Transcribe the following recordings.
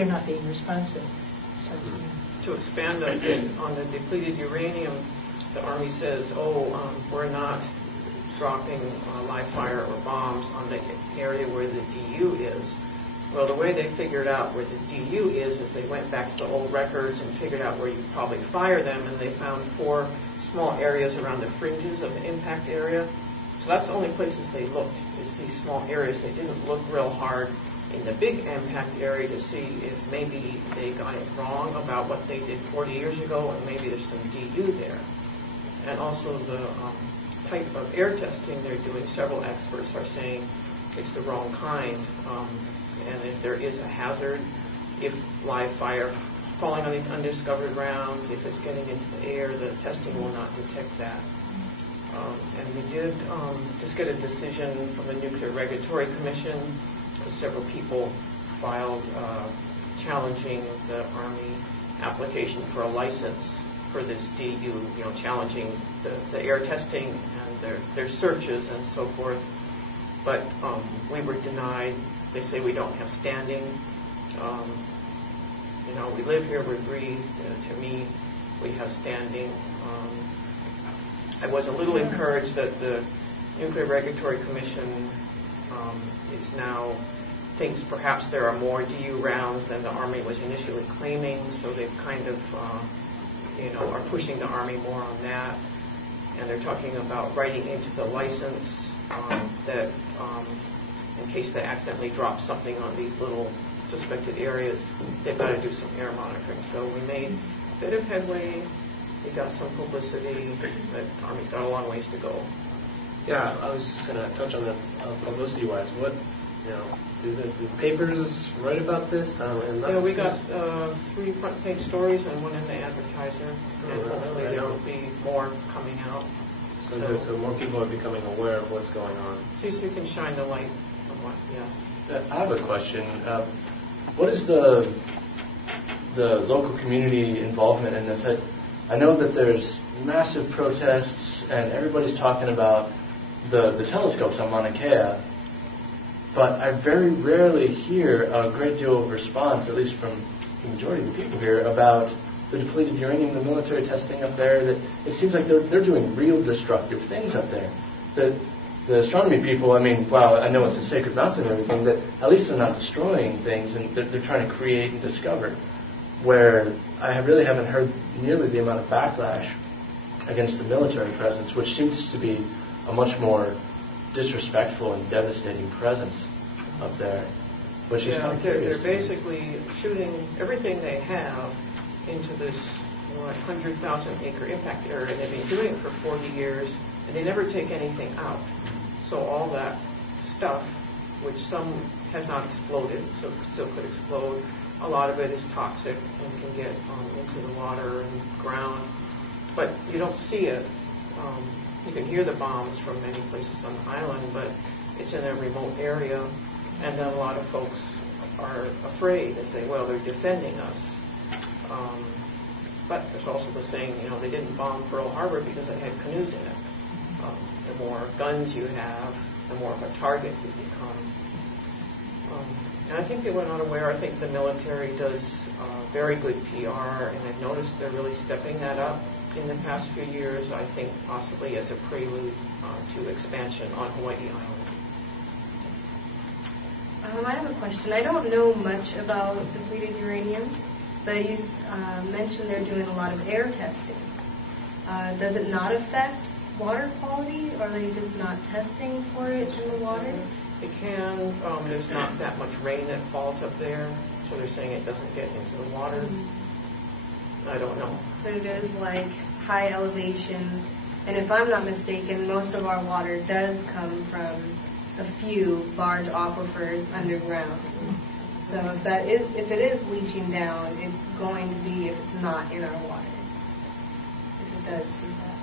they're not being responsive. So, To expand a bit on the depleted uranium, the Army says, we're not dropping live fire or bombs on the area where the DU is. Well, the way they figured out where the DU is they went back to the old records and figured out where you probably fire them, and they found 4 small areas around the fringes of the impact area. So that's the only places they looked, is these small areas. They didn't look real hard in the big impact area to see if maybe they got it wrong about what they did 40 years ago, and maybe there's some DU there. And also the type of air testing they're doing, several experts are saying it's the wrong kind. And if there is a hazard, if live fire falling on these undiscovered rounds, if it's getting into the air, the testing will not detect that. And we did just get a decision from the Nuclear Regulatory Commission, because several people filed challenging the Army application for a license for this DU, challenging the air testing and their searches and so forth. But we were denied. They say we don't have standing. We live here, we breathe. To me, we have standing. I was a little encouraged that the Nuclear Regulatory Commission is now thinks perhaps there are more DU rounds than the Army was initially claiming, so they've kind of, are pushing the Army more on that. And they're talking about writing into the license that in case they accidentally drop something on these little suspected areas, they've got to do some air monitoring. So we made a bit of headway. We got some publicity, but the Army's got a long ways to go. Yeah, I was just going to touch on the publicity-wise. What, do the papers write about this? We got 3 front-page stories and 1 in the Advertiser, and hopefully there will be more coming out. So more people are becoming aware of what's going on. See if we can shine the light on what, I have a question. What is the local community involvement in this? I know that there's massive protests and everybody's talking about the telescopes on Mauna Kea, but I very rarely hear a great deal of response, at least from the majority of the people here, about the depleted uranium, the military testing up there. That it seems like they're doing real destructive things up there. The astronomy people, I know it's a sacred mountain and everything, but at least they're not destroying things, and they're trying to create and discover. Where I really haven't heard nearly the amount of backlash against the military presence, which seems to be a much more disrespectful and devastating presence up there, which is kind of curious. They're basically shooting everything they have into this 100,000 acre impact area. They've been doing it for 40 years, and they never take anything out. So all that stuff, which some has not exploded, so still could explode, a lot of it is toxic and can get into the water and ground. But you don't see it. You can hear the bombs from many places on the island, but it's in a remote area. And then a lot of folks are afraid. They say, well, they're defending us. But there's also the saying, they didn't bomb Pearl Harbor because it had canoes in it. The more guns you have, the more of a target you become. And I think they were not aware. I think the military does very good PR, and I've noticed they're really stepping that up in the past few years, I think possibly as a prelude to expansion on Hawaii Island. I have a question. I don't know much about depleted uranium, but you mentioned they're doing a lot of air testing. Does it not affect water quality? Are they just not testing for it in the water? It can. There's not that much rain that falls up there, so they're saying it doesn't get into the water. I don't know. But it is like high elevation, and if I'm not mistaken, most of our water does come from a few large aquifers underground. So if it is leaching down, it's going to be if it's not in our water. If it does do that.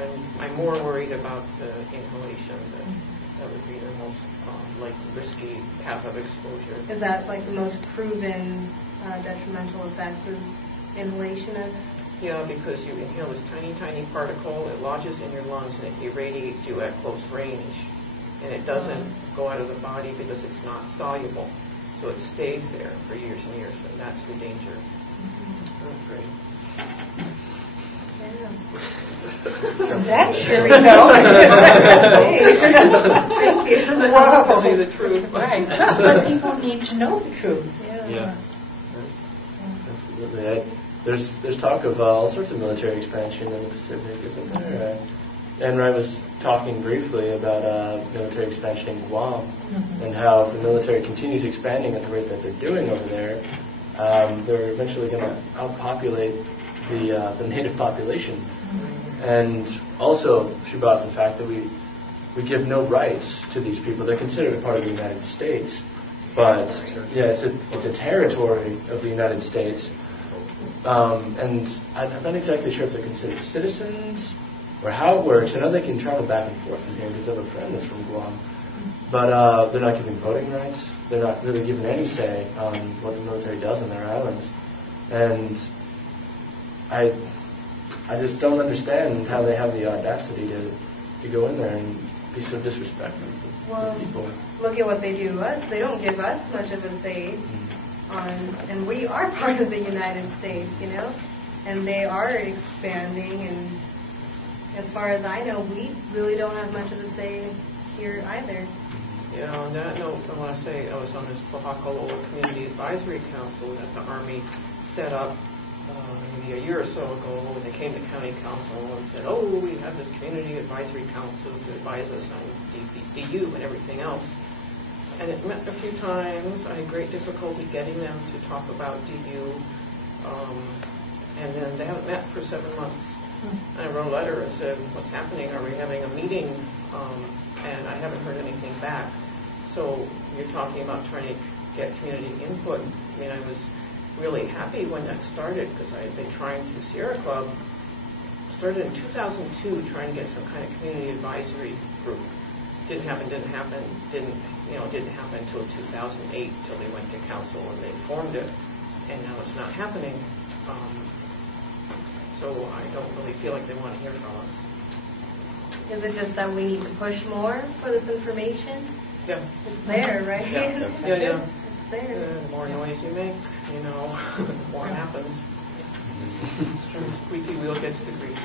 Yeah, I'm more worried about the inhalation. That would be the most risky path of exposure. Is that the most proven detrimental effects is inhalation of? Yeah, because you inhale this tiny, tiny particle, it lodges in your lungs and it irradiates you at close range. And it doesn't go out of the body because it's not soluble. so it stays there for years and years, and that's the danger. Oh, great. That sure is all. Thank you. Tell you the truth. Right. But people need to know the truth. Yeah. Absolutely. There's talk of all sorts of military expansion in the Pacific, isn't there? And Wright was talking briefly about military expansion in Guam, and how if the military continues expanding at the rate that they're doing over there, they're eventually going to outpopulate the native population. And also, she brought up the fact that we give no rights to these people. They're considered a part of the United States, but it's a territory of the United States. And I'm not exactly sure if they're considered citizens or how it works. I know they can travel back and forth from here because I have a friend that's from Guam, but they're not given voting rights. They're not really given any say on what the military does on their islands. And I just don't understand how they have the audacity to go in there and be so disrespectful to people. Look at what they do to us. They don't give us much of a say and we are part of the United States, and they are expanding, and as far as I know, we really don't have much of a say here either. On that note, I want to say I was on this Pohakaloa Community Advisory Council that the Army set up maybe a year or so ago, when they came to County Council and said, we have this Community Advisory Council to advise us on DU and everything else. And it met a few times. I had great difficulty getting them to talk about DU. And then they haven't met for 7 months. And I wrote a letter and said, what's happening? Are we having a meeting? And I haven't heard anything back. So you're talking about trying to get community input. I mean, I was really happy when that started, because I had been trying through Sierra Club. Started in 2002 trying to get some kind of community advisory group. Didn't happen until 2008, till they went to council and they formed it, and now it's not happening. So I don't really feel like they want to hear from us. Is it just that we need to push more for this information? Yeah. It's there, right? Yeah. It's there. The more noise you make, the more happens. The squeaky wheel gets the grease.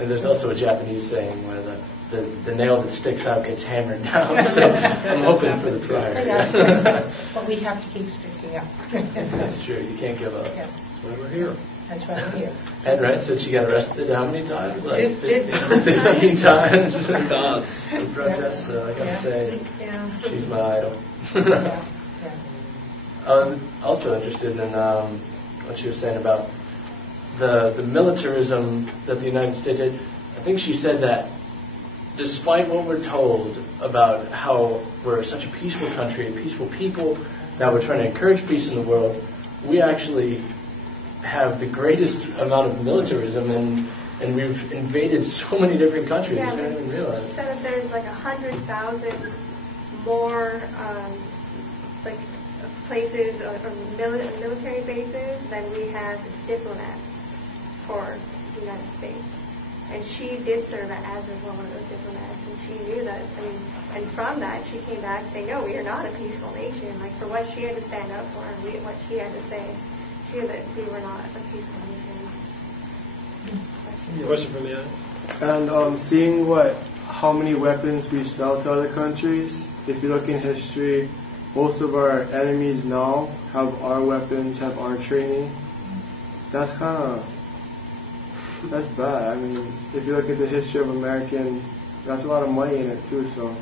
And there's also a Japanese saying where the nail that sticks out gets hammered down. So I'm hoping for the prior. But we have to keep sticking up. That's true. You can't give up. Yeah. That's why we're here. That's why we're here. And Wright said she got arrested how many times? Like 15 times. The protest. So I gotta say, she's my idol. Yeah. I was also interested in what she was saying about the militarism that the United States did. I think she said that despite what we're told about how we're such a peaceful country, peaceful people, that we're trying to encourage peace in the world, we actually have the greatest amount of militarism, and we've invaded so many different countries. Yeah, I didn't even realize. She said that there's like 100,000 more places or military bases than we have diplomats for the United States. And she did serve as one of those diplomats, and she knew that. And from that, she came back saying, no, we are not a peaceful nation. Like, for what she had to stand up for and what she had to say, she knew that we were not a peaceful nation. Question from you. And seeing how many weapons we sell to other countries, if you look in history, most of our enemies now have our weapons, have our training. That's bad. I mean, if you look at the history of American, that's a lot of money in it too, so